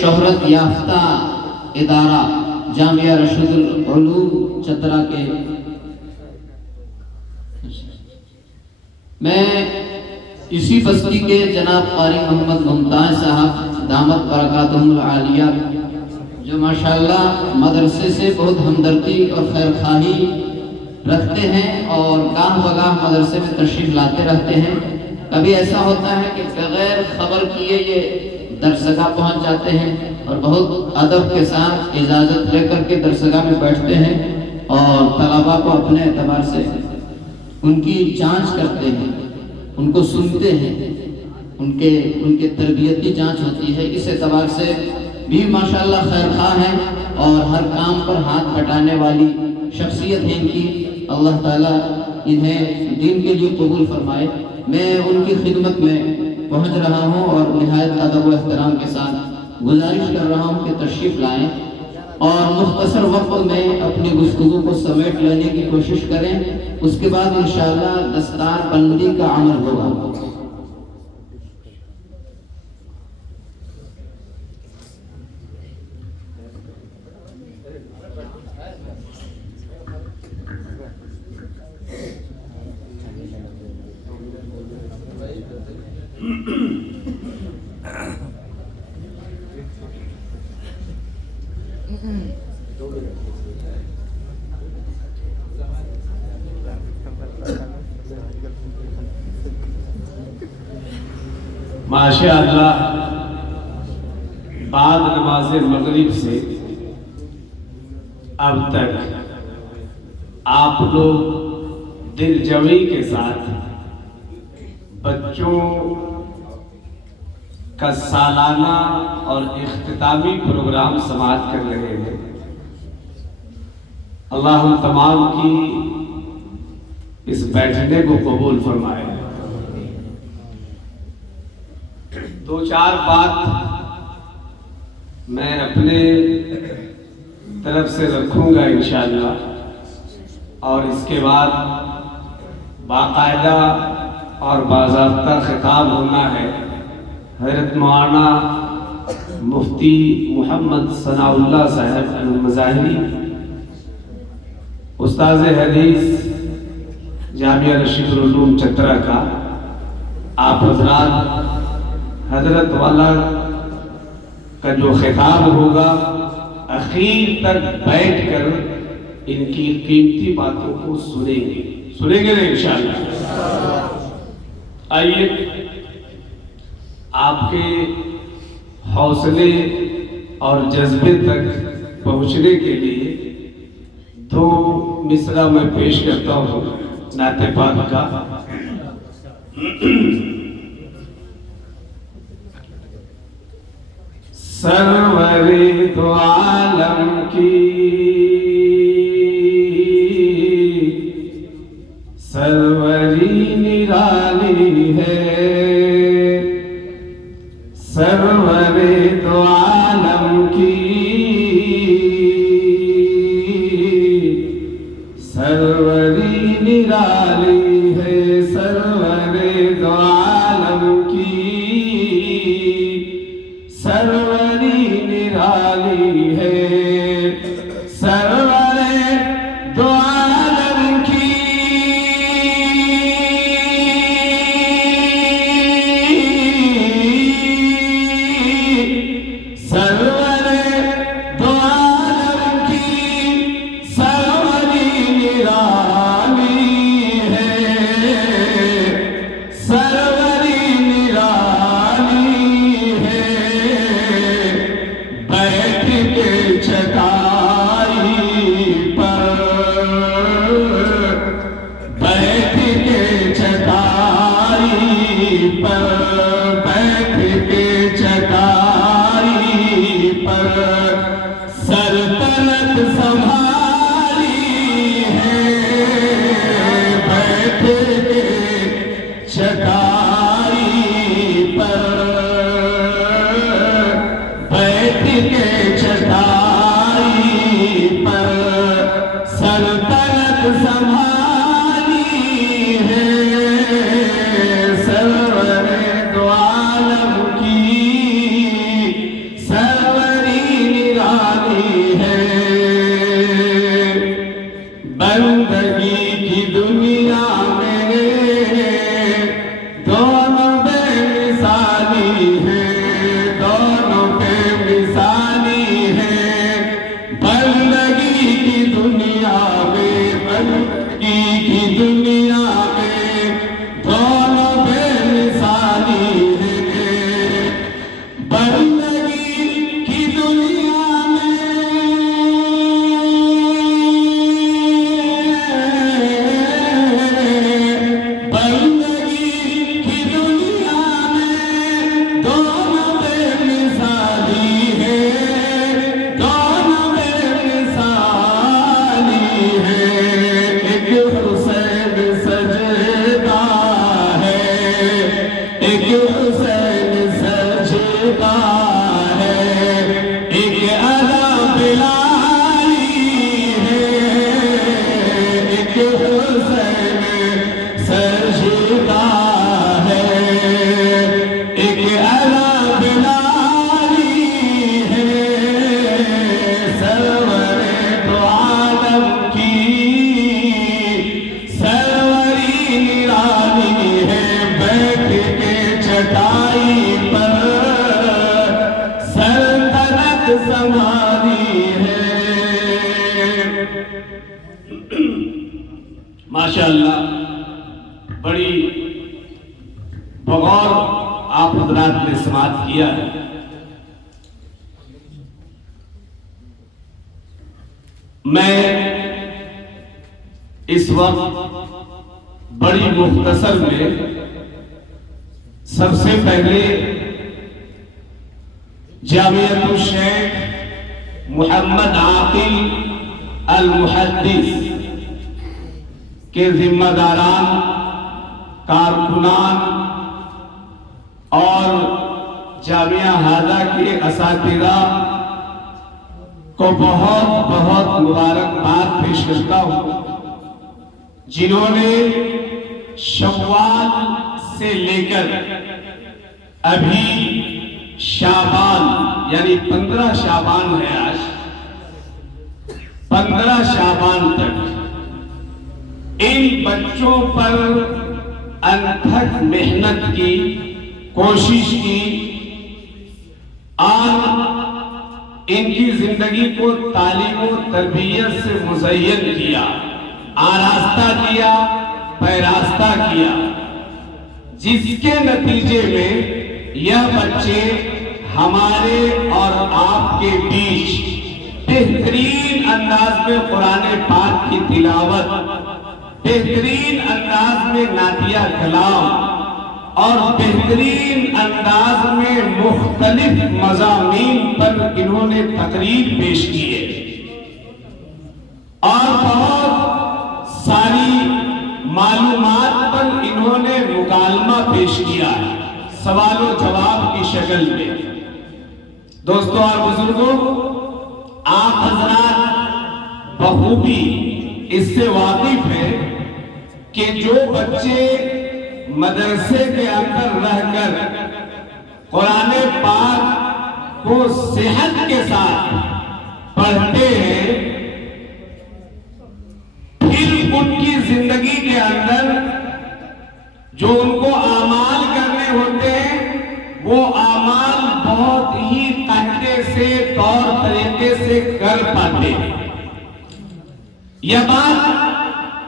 شہرت یافتہ ادارہ جامعہ رشید العلوم چترا کے میں اسی بستی کے جناب قاری محمد ممتاز صاحب دامت برکاتہم العالیہ جو ماشاءاللہ مدرسے سے بہت ہمدردی اور خیر خواہی رکھتے ہیں اور گاہ بگاہ مدرسے میں تشریف لاتے رہتے ہیں. کبھی ایسا ہوتا ہے کہ بغیر خبر کیے یہ درسگاہ پہنچ جاتے ہیں اور بہت ادب کے ساتھ اجازت لے کر کے درسگاہ میں بیٹھتے ہیں اور طلباء کو اپنے اعتبار سے ان کی جانچ کرتے ہیں، ان کو سنتے ہیں، ان کے تربیتی جانچ ہوتی ہے. اس اعتبار سے بھی ماشاءاللہ خیر خواہ ہیں اور ہر کام پر ہاتھ بٹانے والی شخصیت ہے ان کی. اللہ تعالیٰ انہیں دین کے لیے قبول فرمائے. میں ان کی خدمت میں پہنچ رہا ہوں اور نہایت ادب و احترام کے ساتھ گزارش کر رہا ہوں کہ تشریف لائیں اور مختصر وقت میں اپنی گفتگو کو سمیٹ لینے کی کوشش کریں. اس کے بعد انشاءاللہ دستار بندی کا عمل ہوگا. ماشاءاللہ بعد نماز مغرب سے اب تک آپ لوگ دل جوئی کے ساتھ بچوں کا سالانہ اور اختتامی پروگرام سماعت کر رہے ہیں. اللہ ہم تمام کی اس بیٹھنے کو قبول فرمائے. دو چار بات میں اپنے طرف سے رکھوں گا انشاءاللہ اور اس کے بعد باقاعدہ اور باضابطہ خطاب ہونا ہے. حضرت مولانا مفتی محمد ثناء اللہ صاحب المظاہری استاذ حدیث جامعہ رشید العلوم چترا کا آپ حضرات حضرت والا کا جو خطاب ہوگا اخیر تک بیٹھ کر ان کی قیمتی باتوں کو سنیں گے نا انشاءاللہ. آئیے آپ کے حوصلے اور جذبے تک پہنچنے کے لیے دو مصرع میں پیش کرتا ہوں نعت پاک کا. سرور دو عالم کی سروری نرالی ہے. سرور دو عالم کی سروری نرالی ہے. سرور دو عالم کی سروری نرالی ہے. سرور دو عالم کی سرور دو عالم کی سروری نرالی ہے. سروری نرالی بیٹھ کے چٹائی پر بیٹھ کے چٹائی پر بیٹھ کے چٹائی پر سلطنت سنبھالی ہے. بیٹھ کے چٹائی پر بیٹھ کے چٹائی پر سلطنت سنبھالی ہے. سرور دو عالم کی سر زمانی ہے۔ ماشاءاللہ بڑی بغور آپ حضرات نے سماعت کیا ہے۔ میں اس وقت بڑی مختصر میں سب سے پہلے جامعۃ الشیخ محمد عاقل المحدث کے ذمہ داران، کارکنان اور جامعہ ہاذا کے اساتذہ کو بہت بہت مبارکباد پیش کرتا ہوں، جنہوں نے شوال سے لے کر ابھی شعبان یعنی 15 شعبان ہے آج، 15 شعبان تک ان بچوں پر انتھک محنت کی، کوشش کی اور ان کی زندگی کو تعلیم و تربیت سے مزین کیا، آراستہ کیا، پیراستہ کیا، جس کے نتیجے میں یہ بچے ہمارے اور آپ کے بیچ بہترین انداز میں قرآن پاک کی تلاوت، بہترین انداز میں نعتیہ کلام اور بہترین انداز میں مختلف مضامین پر انہوں نے تقریر پیش کی ہے اور بہت ساری معلومات پر انہوں نے مکالمہ پیش کیا ہے، سوال و جواب کی شکل میں۔ دوستو اور بزرگوں، آپ حضرات بخوبی اس سے واقف ہیں کہ جو بچے مدرسے کے اندر رہ کر قرآن پاک کو صحت کے ساتھ پڑھتے ہیں، پھر ان کی زندگی کے اندر جو ان کو اعمال کرنے ہوتے ہیں وہ اعمال بہت ہی قاعدے سے، طور طریقے سے کر پاتے ہیں۔ یہ بات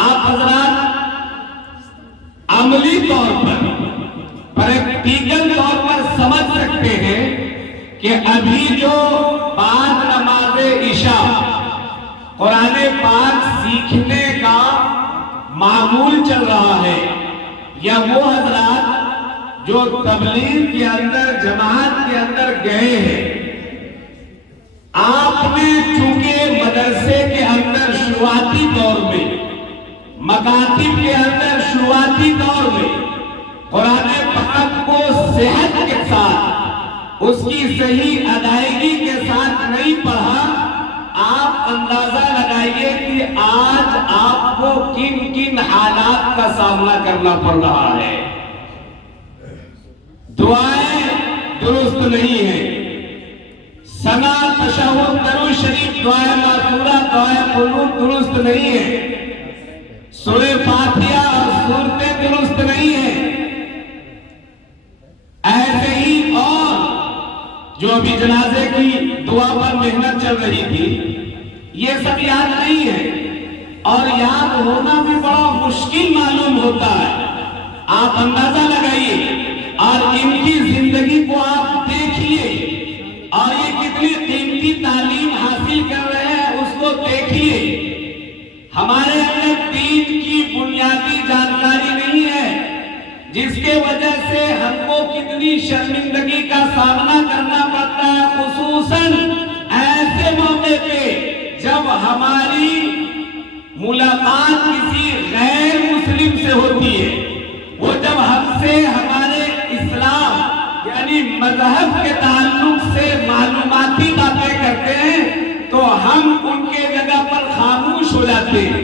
آپ حضرات عملی طور پر، پریکٹیکل طور پر سمجھ سکتے ہیں کہ ابھی جو بعد نماز عشاء قرآن پاک سیکھنے کا معمول چل رہا ہے، یا وہ حضرات جو تبلیغ کے اندر، جماعت کے اندر گئے ہیں، آپ نے چونکہ مدرسے کے اندر شروعاتی دور میں، مکاتب کے اندر شروعاتی دور میں قرآن پاک کو صحت کے ساتھ، اس کی صحیح ادائیگی کے ساتھ نہیں پڑھا، آپ اندازہ لگائیے کہ آج آپ کو کن کن حالات کا سامنا کرنا پڑ رہا ہے۔ دعائیں درست نہیں ہیں، ثنا، تشہد، درود شریف، دعائیں ماثورہ، دعائیں قنوت درست نہیں ہے، سورہ فاتحہ اور سورتیں درست نہیں ہیں۔ ایسے ہی اور جو ابھی جنازے کی دعا پر محنت چل رہی تھی، یہ سب یاد نہیں ہے اور یاد ہونا بھی بڑا مشکل معلوم ہوتا ہے۔ آپ اندازہ لگائیے اور ان کی زندگی کو آپ دیکھیے اور یہ کتنی قیمتی تعلیم حاصل کر رہے ہیں اس کو دیکھیے۔ ہمارے اندر دین کی بنیادی جانکاری نہیں ہے، جس کے وجہ سے ہم کو کتنی شرمندگی کا سامنا کرنا پڑتا ہے، خصوصاً ایسے موقع پہ جب ہماری ملاقات کسی غیر مسلم سے ہوتی ہے، وہ جب ہم سے ہمارے اسلام یعنی مذہب کے تعلق سے معلوماتی باتیں کرتے ہیں تو ہم ان کے جگہ پر خاموش ہو جاتے ہیں۔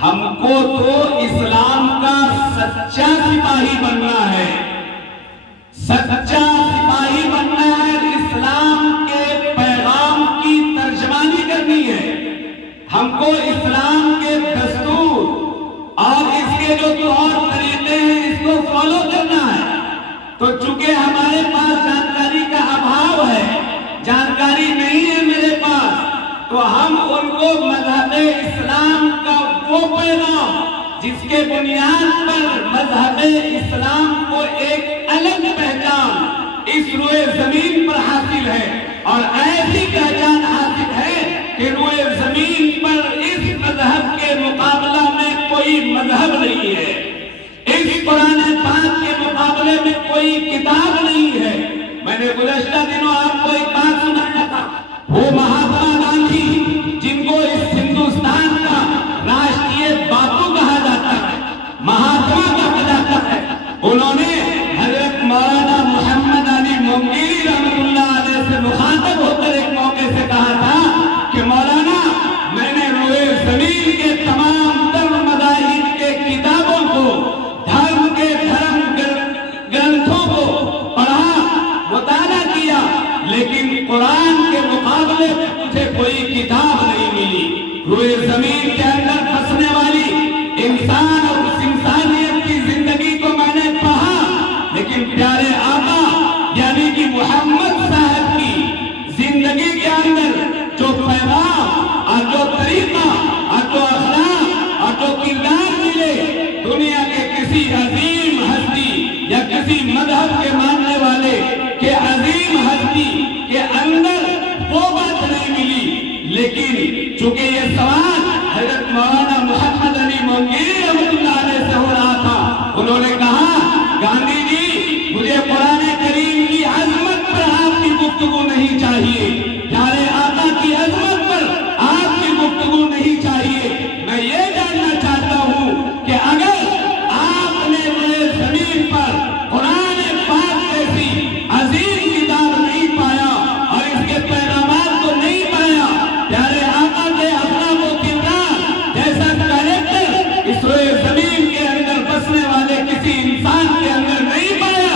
ہم کو تو اسلام کا سچا سپاہی بننا ہے، سچا سپاہی بننا ہے، اسلام کے پیغام کی ترجمانی کرنی ہے، ہم کو اسلام کے دستور اور اس کے جو طور طریقے ہیں اس کو فالو کرنا ہے۔ تو چونکہ ہمارے پاس جانکاری کا ابھاؤ ہے، جانکاری تو ہم ان کو مذہب اسلام کا وہ پیغام جس کے بنیاد پر مذہب اسلام کو ایک الگ پہچان اس روئے زمین پر حاصل ہے، اور ایسی پہچان حاصل ہے کہ روئے زمین پر اس مذہب کے مقابلہ میں کوئی مذہب نہیں ہے، اس قرآن پاک کے مقابلے میں کوئی کتاب نہیں ہے۔ میں نے گزشتہ دنوں آپ کو ایک بات سنایا تھا، وہ مہاتما گاندھی جن کو اس ہندوستان کا راشٹریہ باپو کہا جاتا ہے، مہاتما کہا جاتا ہے، انہوں نے حضرت مولانا محمد علی مونگیری رحمۃ اللہ علیہ سے مخاطب ہو کر ایک موقع سے کہا تھا کہ مولانا میں نے روئے زمین کے تمام تر مذاہب کے کتابوں کو، دھرم کے گرنتھوں کو پڑھا، مطالعہ کیا، لیکن قرآن کے مقابلے میں مجھے کوئی کتاب نہیں ملی۔ روئے زمین کے اندر بسنے والی انسان اور اس انسانیت کی زندگی کو میں نے پڑھا، لیکن پیارے آقا یعنی کہ محمد صاحب کی زندگی کے اندر جو پیغام اور جو طریقہ اور جو اخلاق اور جو کردار ملے، دنیا کے کسی عظیم ہستی یا کسی مذہب کے ماننے والے کہ عظیم ہستی کے اندر وہ بات نہیں ملی۔ لیکن چونکہ یہ سوال حضرت مولانا محمد علی مونگیری رحمۃ اللہ علیہ سے ہو رہا تھا، انہوں نے کہا گاندھی جی مجھے قرآن کریم کی عظمت پر آپ کی گفتگو نہیں چاہیے، پیارے آقا کی عظمت پر آپ کی گفتگو نہیں چاہیے، میں یہ جاننا چاہتا ہوں کہ اگر آپ نے روئے زمین پر قرآن پاک جیسی عظیم کتاب نہیں پایا اور اس کے پیغامات کو نہیں پایا، پیارے آقا کے اخلاق و کردار جیسا کریکٹر اس روئے زمین کے اندر بسنے والے کسی انسان کے اندر نہیں پایا،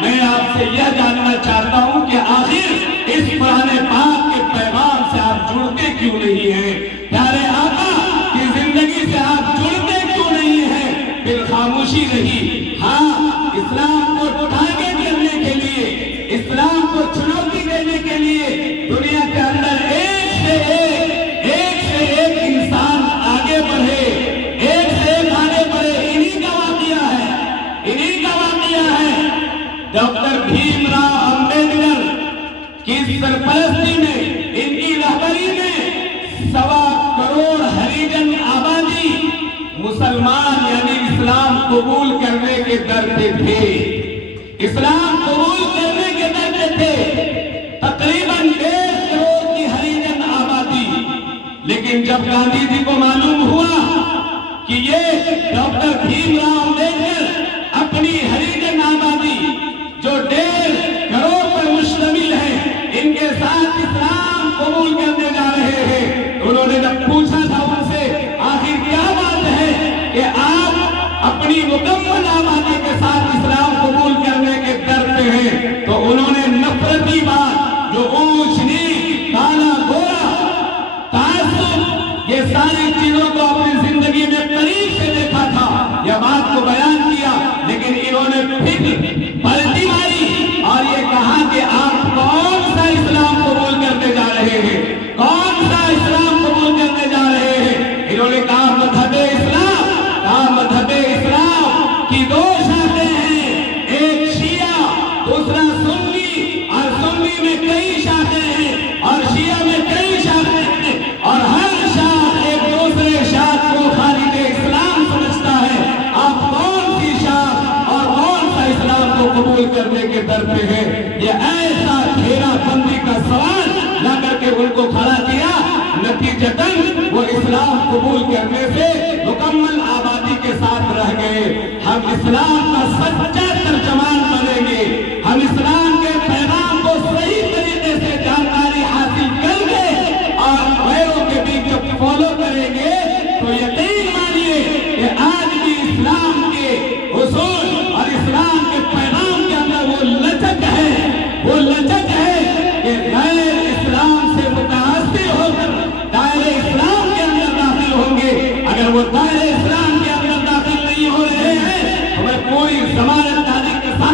میں آپ سے یہ جاننا چاہتا ہوں کہ آخر اس قرآن پاک کے پیغام سے آپ جڑتے کیوں نہیں ہیں؟ پیارے آقا کی زندگی سے آپ جڑتے کیوں نہیں ہیں؟ پھر خاموشی رہی۔ ہاں، اسلام کو ٹارگٹ کرنے کے لیے، اسلام کو چنوتی دینے کے لیے دنیا کے اندر ایک سے ایک انسان آگے بڑھے، ایک سے ایک آگے بڑھے، انہی کا واقعہ ہے ڈاکٹر بھیم راؤ امبیڈکر کی سرپرستی میں، ان کی رہبری میں 1.25 کروڑ ہریجن آبادی مسلمان یعنی اسلام قبول کرنے کے در پہ تھے، اسلام قبول کرنے کے در پہ تھے، تقریباً 1.5 کروڑ کی ہریجن آبادی۔ لیکن جب گاندھی جی کو معلوم ہوا کہ یہ ڈاکٹر بھیم راؤ امبیڈکر اپنی ہریجن آبادی جو 1.5 کروڑ پر مشتمل ہے، ان کے ساتھ اسلام قبول کرنے جا رہے ہیں، انہوں نے جب پوچھا تھا ان سے آخر کیا بات ہے کہ آپ اپنی مکمل آبادی کے ساتھ اسلام قبول کرنے کے در پہ ہیں، تو انہوں نے نفرتی بات جو اونچ نیچ، کالا گورا، تعصب، یہ ساری چیزوں کو اپنی زندگی میں قریب سے دیکھا تھا، یہ بات کو بیان کیا، لیکن انہوں نے پھر پلٹی ماری اور یہ کہا کہ آپ کون سا اسلام قبول کرنے جا رہے ہیں، کون سا اسلام قبول کرنے جا رہے ہیں؟ انہوں نے کہا مذہب اسلام، کہا مذہب اسلام کی 2 شاخیں ہیں، ایک شیعہ، دوسرا سنی، اور سنی میں کئی شاخیں ہیں اور شیعہ میں کئی شاخیں ہیں، اور ہر شاخ ایک دوسرے شاخ کو خالق اسلام سمجھتا ہے، آپ کون سی شاخ اور کون سا اسلام کو قبول کرنے کے در پہ ہے؟ یہ ایسا گھیرا بندی کا سوال لا کر کے ان کو کھڑا کیا، نتیجتاً وہ اسلام قبول کرنے سے مکمل آبادی کے ساتھ رہ گئے۔ ہم اسلام کا سچا ترجمان بنیں گے، ہم اسلام کے پیغام کو صحیح طریقے سے جانکاری حاصل کر گے اور غیروں کے بیچ جب فالو کریں گے تو یقین مانیے کہ آج بھی اسلام کے اصول اور اسلام کے پیغام کے اندر وہ لچک ہے کہ غیر اسلام سے متاثر ہو کر دائرہ اسلام کے اندر داخل ہوں گے۔ اگر وہ دائرہ اسلام کے اندر داخل نہیں ہو رہے ہیں تو میں پوری ضمانت داری کے ساتھ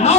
9